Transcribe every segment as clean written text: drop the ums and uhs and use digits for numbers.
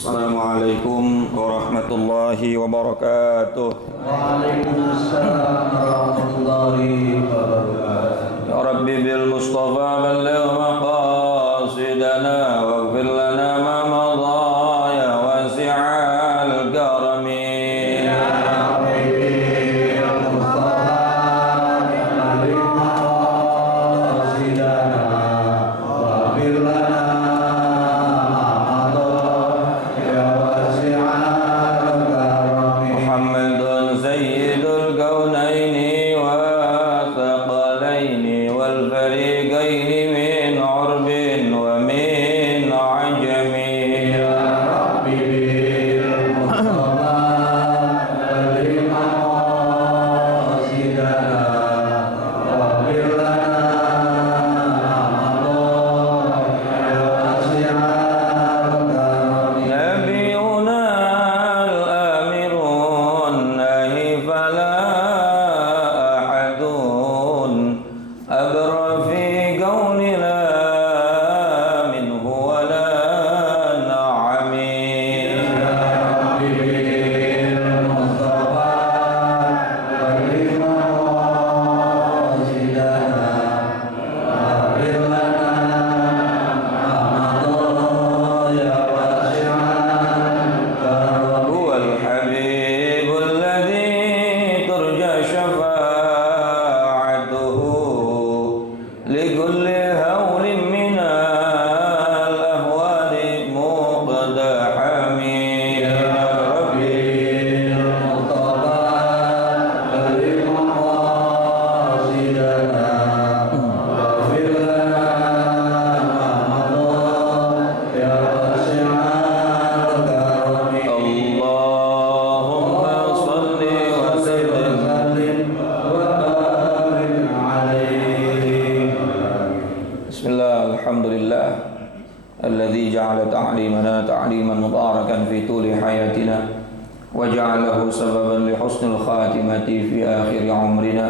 Assalamualaikum warahmatullahi wabarakatuh. Waalaikumsalam warahmatullahi wabarakatuh. Ya Rabbi bil Mustafa balligh maqasidana waghfir lana ma madha ya wasi'al karami. Ya Rabbi bil Mustafa balligh maqasidana waghfir lana تعليما مباركا في طول حياتنا وجعله سببا لحسن الخاتمة في آخر عمرنا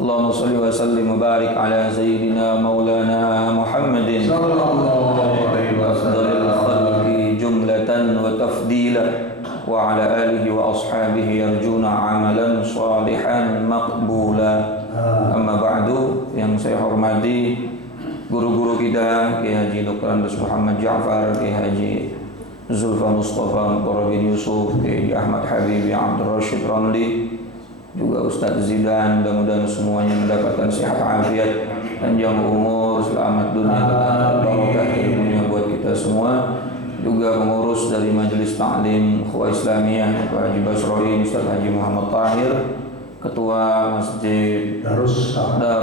اللهم صل وسلم وبارك على سيدنا مولانا محمد صلى الله عليه أفضل وسلم الخلق جملة وتفضيلا وعلى آله وأصحابه يرجون عملا صالحا مقبولا أما بعد yang saya hormati guru-guru kita Kiai Haji Dr. Andes Muhammad Ja'far, Kiai Haji Zulfa Mustafa Muqarrab bin Yusuf, Kiai Haji Ahmad Habib Abdul Rashid Ramli, juga Ustadz Zidan, mudah-mudahan semuanya mendapatkan sehat afiat dan panjang umur, selamat dunia dan barokah ilmunya buat kita semua. Juga pengurus dari Majelis Ta'lim Ukhuwah Islamiyah Pak Haji Basroi, Ustadz Haji Muhammad Tahir, Ketua Masjid Darus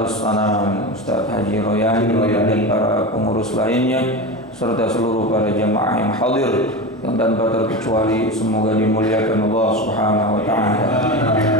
Sanam Ustadz Haji Royan dan para pengurus lainnya serta seluruh para jamaah yang hadir yang tanpa terkecuali semoga dimuliakan Allah Subhanahu wa taala.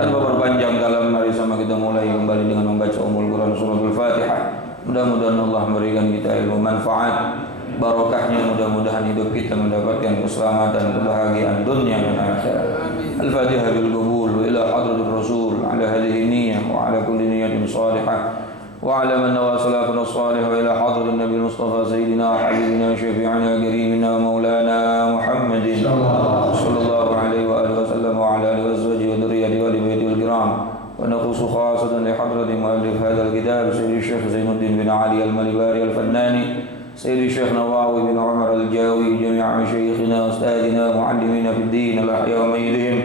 Tanpa berpanjang dalam, mari sama kita mulai kembali dengan membaca Ummul Quran surah Al-Fatihah. Mudah-mudahan Allah memberikan kita ilmu manfaat, barokahnya, mudah-mudahan hidup kita mendapatkan keselamatan, kebahagiaan dunia dan akhirat. Al-Fatihah bil qabul ila hadratir Rasul ala hadhihi niyyah wa ala kulli niyyatin salihah wa ala man nawa salafun salih wa ila hadratin Nabi Mustafa sayyidina habibina syafi'ina karimina maulana Muhammadin sallallahu alaihi wa alihi wasallam wa ala alihi wazwajihi wa dhurriyyatihi wa alihi al-kiram. ونخص خاصة لحضرة مؤلف هذا الكتاب سيد الشيخ زين الدين بن علي المليباري الفناني، سيد الشيخ نواوي بن عمر الجاوي، جميع مشايخنا أستاذنا معلمين في الدين الأحياء وميتهم،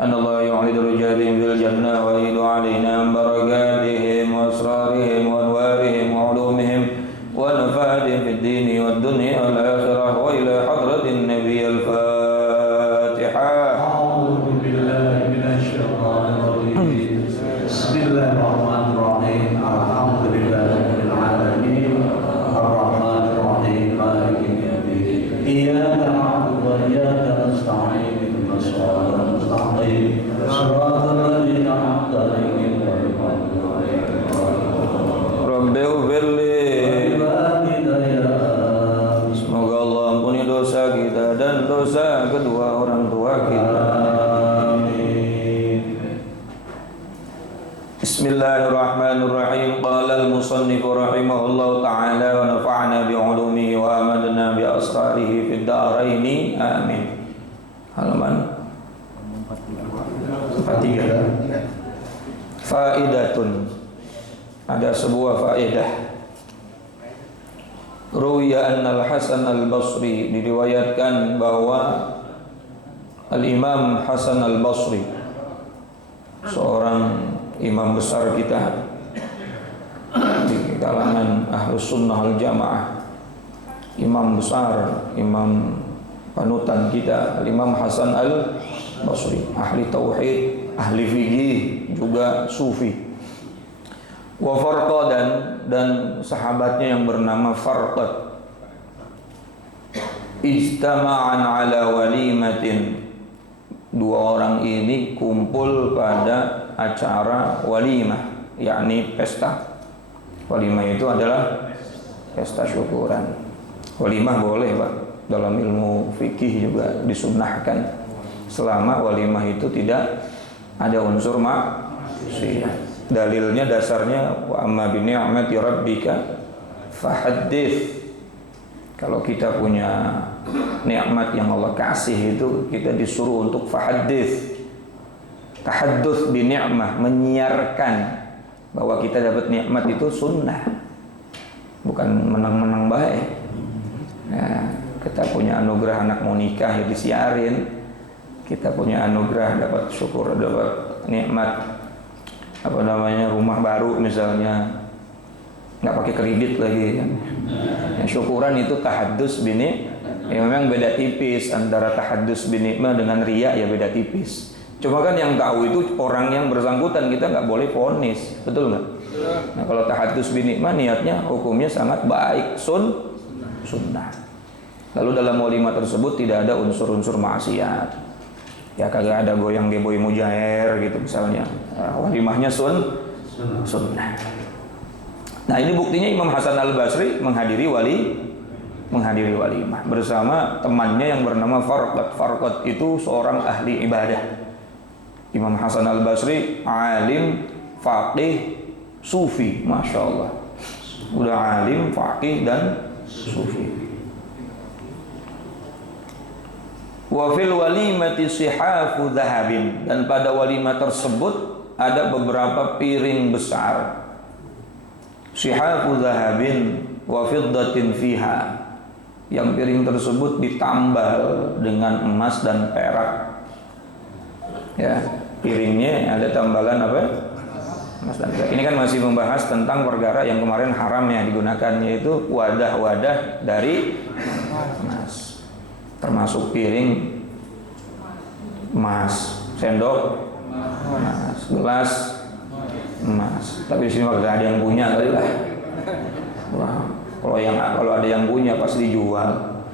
أن الله يعلي درجاتهم في الجنة ويزيد علينا من بركاتهم وأسرارهم وأنوارهم وعلومهم ونفعاتهم في الدين والدنيا والآخرة، وإلى حضرة النبي الفاتحة. أعوذ بالله من الشيطان الرجيم. بسم الله الرحمن الرحيم. الحمد لله رب العالمين الرحمن الرحيم مالك يوم الدين إياك نعبد وإياك نستعين اهدنا الصراط المستقيم صراط الذين أنعمت عليهم غير المغضوب عليهم Rabbi ufirli, ولا semoga Allah ampuni dosa kita dan dosa kedua orang tua kita. Bismillahirrahmanirrahim. Qala al-musannif rahimahullahu ta'ala wa nafa'na bi'ulumihi wa amadna bi asrarihi fid dharain. Amin. Halaman 43. Faidatun. Ada sebuah faedah. Ruwiya anna al-Hasan al-Basri, diriwayatkan bahwa Al-Imam Hasan al-Basri, seorang imam besar kita di kalangan Ahlus Sunnah wal Jamaah, imam besar, imam panutan kita, Al-Imam Hasan al-Basri, ahli tauhid, ahli fikih, juga sufi. Wa Farqadan, dan sahabatnya yang bernama Farqad, ijtama'an ala walimatin, dua orang ini kumpul pada acara walimah, yakni pesta. Walimah itu adalah pesta syukuran. Walimah boleh, Pak, dalam ilmu fikih juga disunnahkan selama walimah itu tidak ada unsur maksiat. Dalilnya, dasarnya, wa amma bi ni'mati rabbika fahaddits. Kalau kita punya nikmat yang Allah kasih itu, kita disuruh untuk fahaddits, tahadduts bi ni'mah, menyiarkan bahwa kita dapat nikmat itu sunnah, bukan menang-menang baik. Nah, kita punya anugerah anak mau nikah ya disiarin, kita punya anugerah dapat syukur, dapat nikmat rumah baru misalnya, nggak pakai kredit lagi kan. Ya, syukuran itu tahaddus bini, ya memang beda tipis antara tahaddus binikmah dengan riya, ya beda tipis. Cuma kan yang tahu itu orang yang bersangkutan, kita nggak boleh vonis, betul nggak? Nah, kalau tahaddus binikmah niatnya hukumnya sangat baik, sunnah. Lalu dalam walimah tersebut tidak ada unsur-unsur maksiat. Ya kagak ada goyang geboy mujair gitu misalnya. Walimahnya sunnah. Nah, ini buktinya Imam Hasan al-Basri menghadiri walimah bersama temannya yang bernama Farqad. Farqad itu seorang ahli ibadah. Imam Hasan al-Basri alim, faqih, sufi, masya Allah. Udah alim, faqih dan sufi. Wa fil walimati sihafu dhahabin, dan pada walimah tersebut ada beberapa piring besar. Sihafu dhahabin wa fiddatin fiha, yang piring tersebut ditambal dengan emas dan perak. Ya, piringnya ada tambalan apa? Emas dan perak. Ini kan masih membahas tentang perkara yang kemarin haram yang digunakan, yaitu wadah-wadah dari emas. Termasuk piring emas, sendok emas, gelas emas. Tapi di sini nggak ada yang punya kali lah. Wah, kalau ada yang punya pasti dijual.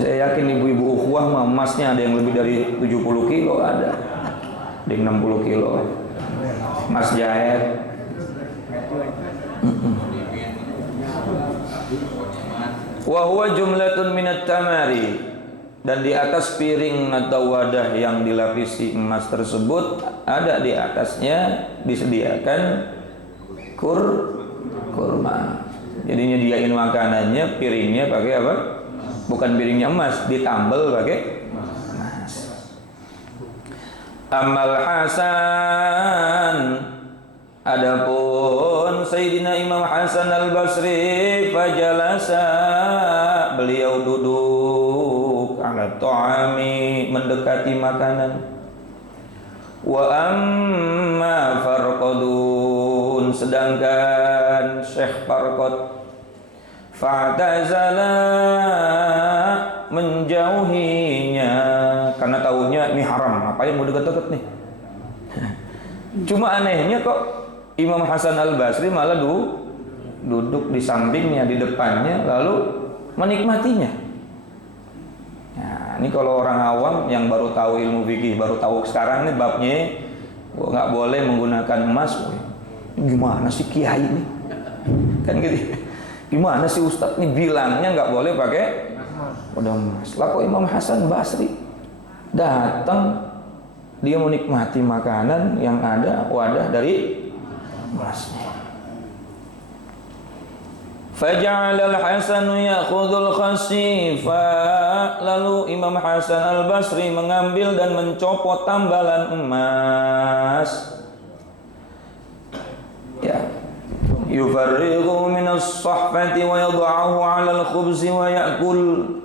Saya yakin ibu-ibu ukhuwah mah emasnya ada yang lebih dari 70 kilo ada yang 60 kilo. Emas jahit. Wa huwa jumlatun minat tamari, dan di atas piring atau wadah yang dilapisi emas tersebut ada di atasnya disediakan kurma. Jadi nyediain makanannya, piringnya pakai apa? Bukan piringnya emas, ditambal pakai emas. Amal Hasan, adapun Sayyidina Imam Hasan al-Basri, fajalasa, beliau duduk, ala ta'ami, mendekati makanan. Wa amma Farqadun, sedangkan Syekh Farqad, fa'tazala, menjauhinya, karena tahunya ini haram, ngapain mau deket-deket nih. Cuma anehnya kok Imam Hasan al-Basri malah duduk di sampingnya, di depannya, lalu menikmatinya. Nah, ini kalau orang awam yang baru tahu ilmu fikih, baru tahu sekarang nih babnya, nggak boleh menggunakan emas. Gimana sih kiai ini? Kan gitu. Gimana sih ustadz nih bilangnya nggak boleh pakai emas? Lah kok Imam Hasan Basri datang dia menikmati makanan yang ada wadah dari emasnya. Faja'ala al-Hasan ya'khudhul khasifa, lalu Imam Hasan Al-Basri mengambil dan mencopot tambalan emas. Ya. Yufarrighu min as-sahfati wa yad'ahu 'ala al-khubzi wa ya'kul.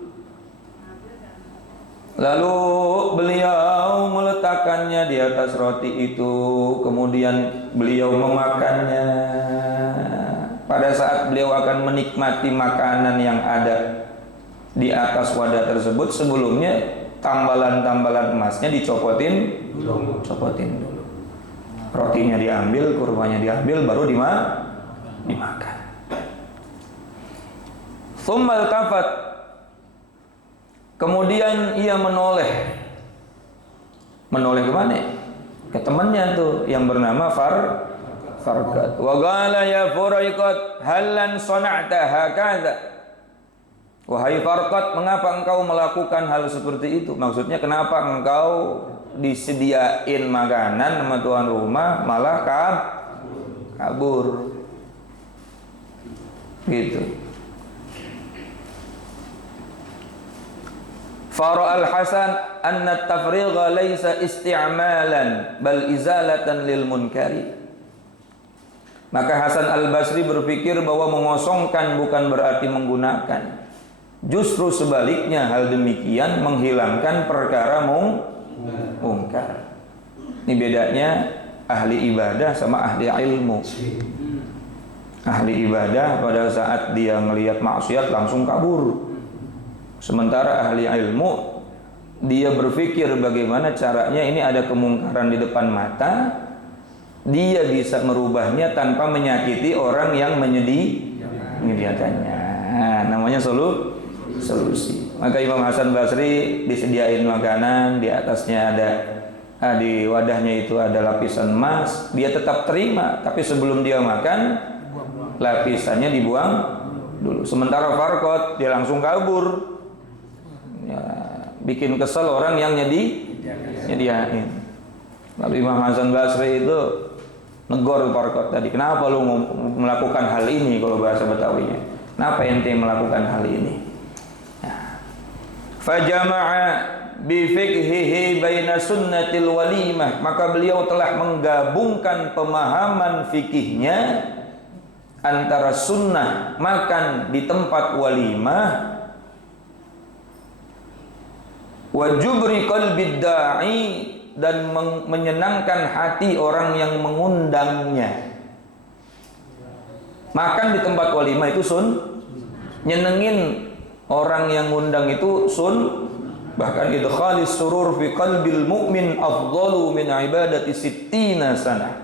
Lalu beliau meletakkannya di atas roti itu, kemudian beliau memakannya. Pada saat beliau akan menikmati makanan yang ada di atas wadah tersebut, sebelumnya tambalan-tambalan emasnya dicopotin dulu. Rotinya diambil, kurmanya diambil, baru dimakan. Tsumma altafat, kemudian ia menoleh kemana? Ke temannya tuh yang bernama Farqad. Wa qala ya Furaiqat halan sana'ta hakadha. Wahai Farqad, mengapa engkau melakukan hal seperti itu? Maksudnya kenapa engkau disediain makanan sama tuan rumah malah kabur? Gitu. Fara al-Hasan anna at-tafrigha laysa isti'malan bal izalatan lil munkari. Maka Hasan Al-Basri berpikir bahwa mengosongkan bukan berarti menggunakan. Justru sebaliknya, hal demikian menghilangkan perkara mungkar. Ini bedanya ahli ibadah sama ahli ilmu. Ahli ibadah pada saat dia melihat maksiat langsung kabur. Sementara ahli ilmu, dia berpikir bagaimana caranya ini ada kemungkaran di depan mata, dia bisa merubahnya tanpa menyakiti orang yang menyediakannya. Namanya solusi. Maka Imam Hasan Basri disediain makanan, di atasnya ada di wadahnya itu ada lapisan emas, dia tetap terima, tapi sebelum dia makan lapisannya dibuang dulu. Sementara Farqad dia langsung kabur. Ya, bikin kesel orang yang nyediain. Lalu Imam Hasan Basri itu negor Farqad tadi, kenapa lu melakukan hal ini? Kalau bahasa Betawinya, kenapa ente melakukan hal ini? Fajama'a bi fiqhihi baina sunnatil walimah, maka beliau telah menggabungkan pemahaman fikihnya antara sunnah makan di tempat walimah wa jubri qalbid da'i, dan menyenangkan hati orang yang mengundangnya. Makan di tempat walimah itu nyenengin orang yang ngundang itu bahkan idkhalis surur fi qalbil mu'min afdalu min ibadati sittina sanah.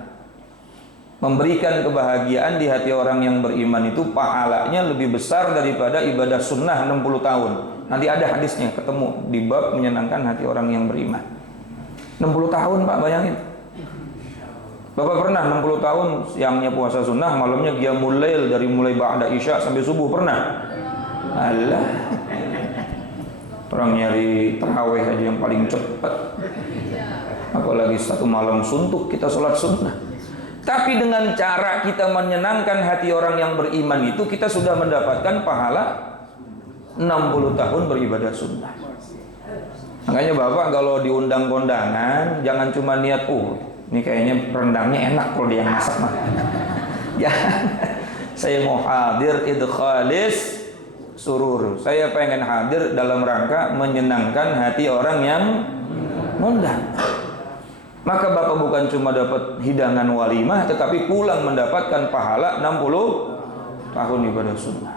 Memberikan kebahagiaan di hati orang yang beriman itu pahalanya lebih besar daripada ibadah sunnah 60 tahun. Nanti ada hadisnya ketemu di bab menyenangkan hati orang yang beriman. 60 tahun Pak, bayangin. Bapak pernah 60 tahun siangnya puasa sunnah, malamnya qiyamul lail dari mulai ba'da isya sampai subuh, pernah? Alah, orang nyari tarawih aja yang paling cepat, apalagi satu malam suntuk kita sholat sunnah. Tapi dengan cara kita menyenangkan hati orang yang beriman itu, kita sudah mendapatkan pahala 60 tahun beribadah sunnah. Makanya Bapak kalau diundang kondangan, jangan cuma niat, ini kayaknya rendangnya enak kalau dia yang masak mah. Ya, saya mau hadir idkhalis surur. Saya pengen hadir dalam rangka menyenangkan hati orang yang ngundang. Maka Bapak bukan cuma dapat hidangan walimah, tetapi pulang mendapatkan pahala 60 tahun ibadah sunnah.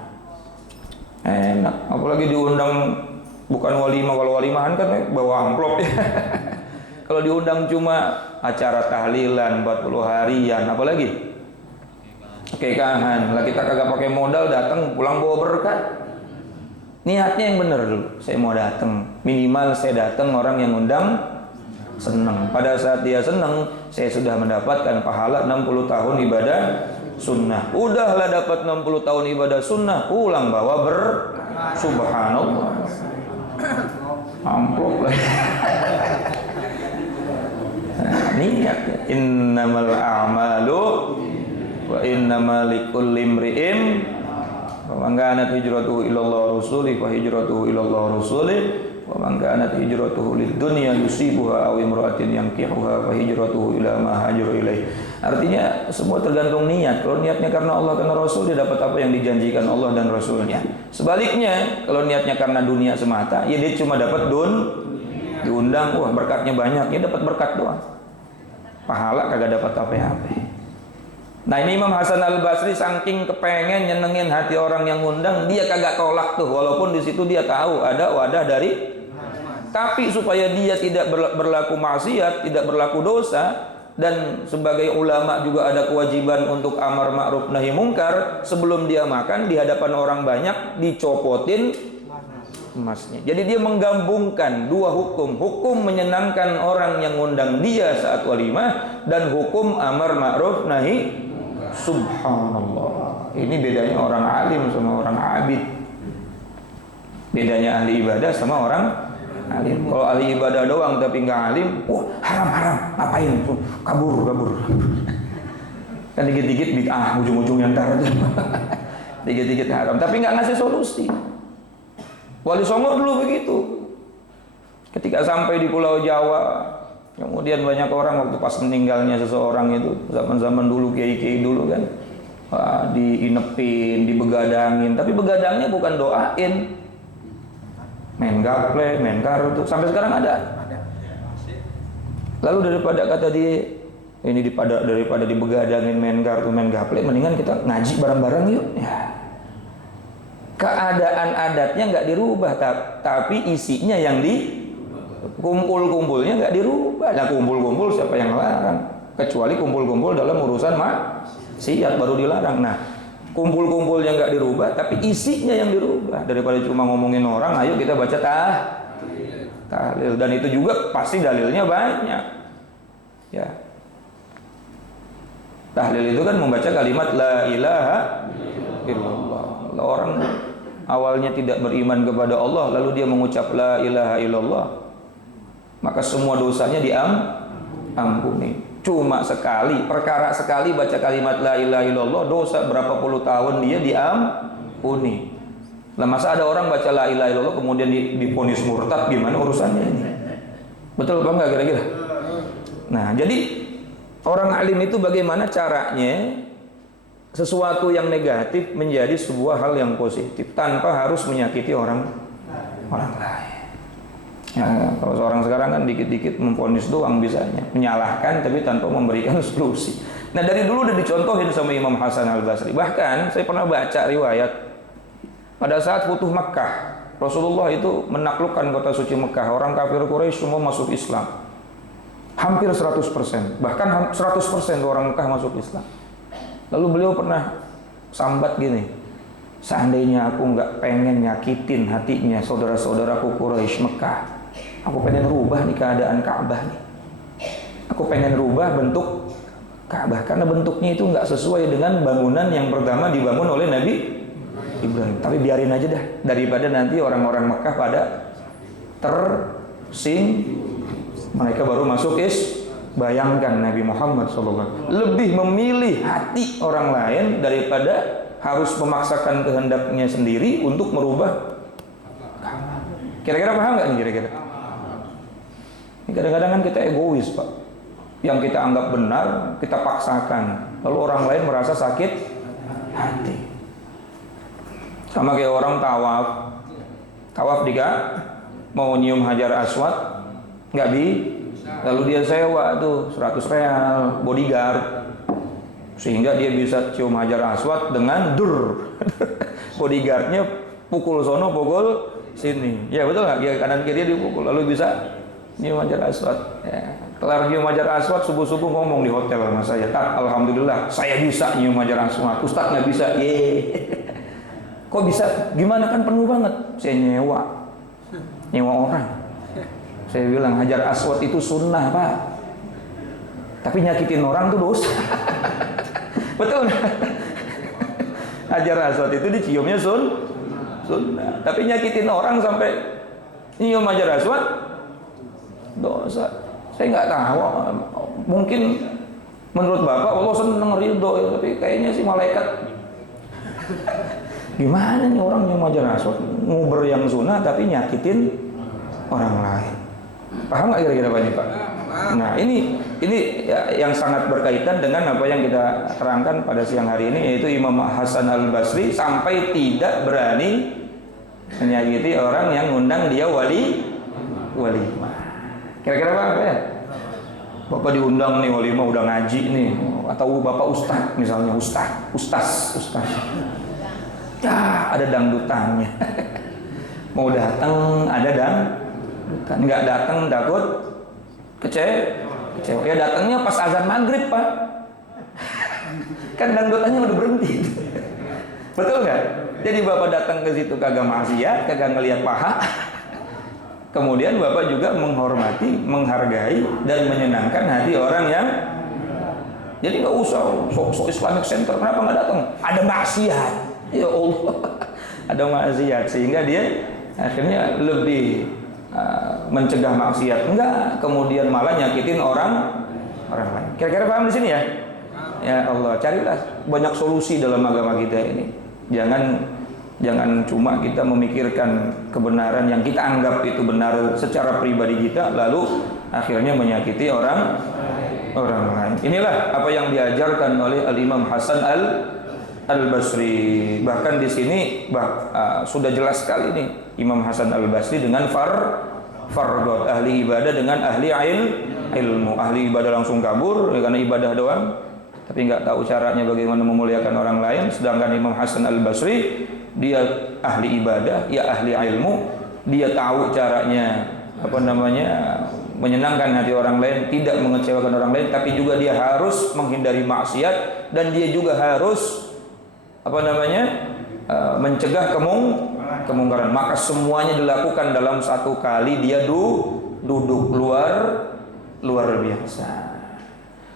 Enak, apalagi diundang bukan walimah. Kalau walimahan kan bawa amplop ya. Kalau diundang cuma acara tahlilan 40 harian, apalagi kekahan, lah kita kagak pakai modal, datang pulang bawa berkat. Niatnya yang benar dulu. Saya mau datang, minimal saya datang orang yang undang senang. Pada saat dia senang, saya sudah mendapatkan pahala 60 tahun ibadah sunnah. Udahlah dapat 60 tahun ibadah sunnah, pulang bawa subhanallah. Amplop lah. niatnya. Innamal a'malu wa innamal likulli imri'in wa man kanat hijratuhu ila Allah rasulih fa hijratuhu ila Allah rasulih wa man kanat hijratuhu lid-dunya yusibuha aw imra'atin yankihuha fa hijratuhu ila ma hajara ilaih. Artinya semua tergantung niat. Kalau niatnya karena Allah, karena Rasul, dia dapat apa yang dijanjikan Allah dan Rasulnya. Sebaliknya, kalau niatnya karena dunia semata, ya dia cuma dapat diundang, wah berkatnya banyak, ya dapat berkat doang. Pahala kagak dapat apa-apa. Nah ini Imam Hasan Al-Basri saking kepengen nyenengin hati orang yang ngundang, dia kagak tolak tuh, walaupun di situ dia tahu ada wadah dari, tapi supaya dia tidak berlaku maksiat, tidak berlaku dosa. Dan sebagai ulama juga ada kewajiban untuk amar ma'ruf nahi mungkar. Sebelum dia makan di hadapan orang banyak dicopotin emasnya. Jadi dia menggabungkan dua hukum. Hukum menyenangkan orang yang ngundang dia saat walimah, dan hukum amar ma'ruf nahi. Subhanallah. Ini bedanya orang alim sama orang abid. Bedanya ahli ibadah sama orang alim. Kalau ahli ibadah doang tapi nggak alim, wah haram, ngapain? Kabur. Kan dikit-dikit bid'ah, ujung-ujungnya ntar aja. Dikit-dikit haram, tapi nggak ngasih solusi. Wali Songo dulu begitu. Ketika sampai di Pulau Jawa, kemudian banyak orang waktu pas meninggalnya seseorang itu, zaman-zaman dulu kiai-kiai dulu kan, diinepin, dibegadangin, tapi begadangnya bukan doain. Main gaple, main kartu, sampai sekarang ada. Lalu daripada kata dia ini daripada dibegadangin main kartu, main gaple, mendingan kita ngaji bareng-bareng yuk. Ya. Keadaan adatnya nggak dirubah, tapi isinya yang di kumpul-kumpulnya nggak dirubah. Nah kumpul-kumpul siapa yang larang? Kecuali kumpul-kumpul dalam urusan maksiat baru dilarang. Nah kumpul-kumpulnya nggak dirubah, tapi isinya yang dirubah. Daripada cuma ngomongin orang, ayo kita baca tahlil. Dan itu juga pasti dalilnya banyak. Ya. Tahlil itu kan membaca kalimat la ilaha illallah. Orang awalnya tidak beriman kepada Allah, lalu dia mengucap la ilaha illallah, maka semua dosanya diampuni. Cuma sekali, perkara sekali baca kalimat la ilaha illallah, dosa berapa puluh tahun dia diampuni. Lah masa ada orang baca la ilaha illallah kemudian divonis murtad, gimana urusannya ini? Betul apa enggak kira-kira? Nah, jadi orang alim itu bagaimana caranya sesuatu yang negatif menjadi sebuah hal yang positif tanpa harus menyakiti orang lain. Ya, kalau seorang sekarang kan dikit-dikit memvonis doang bisanya, menyalahkan tapi tanpa memberikan solusi. Nah dari dulu udah dicontohin sama Imam Hasan Al-Basri. Bahkan saya pernah baca riwayat pada saat Futuh Makkah, Rasulullah itu menaklukkan kota suci Makkah. Orang kafir Quraisy semua masuk Islam, hampir 100%, bahkan 100% orang Makkah masuk Islam. Lalu beliau pernah sambat gini, seandainya aku nggak pengen nyakitin hatinya saudara-saudaraku Quraisy Mekah, aku pengen rubah nih keadaan Ka'bah nih. Aku pengen rubah bentuk Ka'bah karena bentuknya itu nggak sesuai dengan bangunan yang pertama dibangun oleh Nabi Ibrahim. Tapi biarin aja dah, daripada nanti orang-orang Mekah pada mereka baru masuk Bayangkan Nabi Muhammad SAW lebih memilih hati orang lain daripada harus memaksakan kehendaknya sendiri untuk merubah. Kira-kira paham nggak nih kira-kira? Kadang-kadang kan kita egois Pak. Yang kita anggap benar kita paksakan, lalu orang lain merasa sakit hati. Sama kayak orang tawaf mau nyium Hajar Aswad nggak lalu dia sewa tuh 100 real bodyguard sehingga dia bisa cium Hajar Aswad dengan bodyguardnya pukul sono pukul sini, ya betul nggak? Ya kanan kiri dipukul lalu bisa nyium Hajar Aswad. Ya. Kelar nyium Hajar Aswad subuh-subuh ngomong di hotel sama saya, alhamdulillah saya bisa nyium Hajar Aswad, Ustaz nggak bisa. Kok bisa? Gimana, kan penuh banget. Saya nyewa orang. Saya bilang Hajar Aswad itu sunnah Pak, tapi nyakitin orang tuh dosa. Betul. Hajar Aswad itu diciumnya sunnah, tapi nyakitin orang sampai nyium Hajar Aswad dosa. Saya nggak tahu mungkin menurut Bapak Allah seneng ridho ya, tapi kayaknya sih malaikat. Gimana nih orang yang mau jenazah nguber yang sunnah tapi nyakitin orang lain? Paham nggak kira-kira Pak ini Pak? Nah ini ya, yang sangat berkaitan dengan apa yang kita terangkan pada siang hari ini, yaitu Imam Hasan Al-Basri sampai tidak berani menyakiti orang yang ngundang dia wali. Kira-kira apa ya? Bapak diundang nih walimah udah ngaji nih, atau Bapak ustaz misalnya, ustaz. Ya ada dangdutannya. Mau datang ada dangdutan, nggak datang takut kecewa. Ya datangnya pas azan maghrib Pak. Kan dangdutannya udah berhenti. Betul nggak? Jadi Bapak datang ke situ kagak maksiat, kagak ngelihat paha. Kemudian Bapak juga menghormati, menghargai dan menyenangkan hati orang yang. Jadi nggak usah sok Islamic Center, kenapa nggak datang? Ada maksiat. Ya Allah, ada maksiat sehingga dia akhirnya lebih mencegah maksiat, enggak, kemudian malah nyakitin orang lain. Kira-kira paham di sini ya? Ya Allah, carilah banyak solusi dalam agama kita ini. Jangan cuma kita memikirkan kebenaran yang kita anggap itu benar secara pribadi kita, lalu akhirnya menyakiti orang lain. Inilah apa yang diajarkan oleh Al-Imam Hasan Al-Basri. Bahkan di sini sudah jelas sekali nih Imam Hasan Al-Basri dengan fardot, ahli ibadah dengan ahli ilmu. Ahli ibadah langsung kabur karena ibadah doang, tapi nggak tahu caranya bagaimana memuliakan orang lain. Sedangkan Imam Hasan Al-Basri dia ahli ibadah, ya ahli ilmu, dia tahu caranya menyenangkan hati orang lain, tidak mengecewakan orang lain, tapi juga dia harus menghindari maksiat dan dia juga harus mencegah kemungkaran. Maka semuanya dilakukan dalam satu kali dia duduk luar biasa.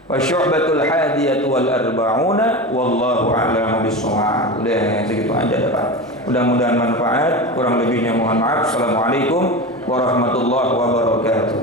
Wa syu'batul hadiyatu wal arba'una wallahu a'lamu bissawab. Udah segitu aja dah Pak. Mudah-mudahan manfaat, kurang lebihnya mohon maaf. Assalamualaikum warahmatullahi wabarakatuh.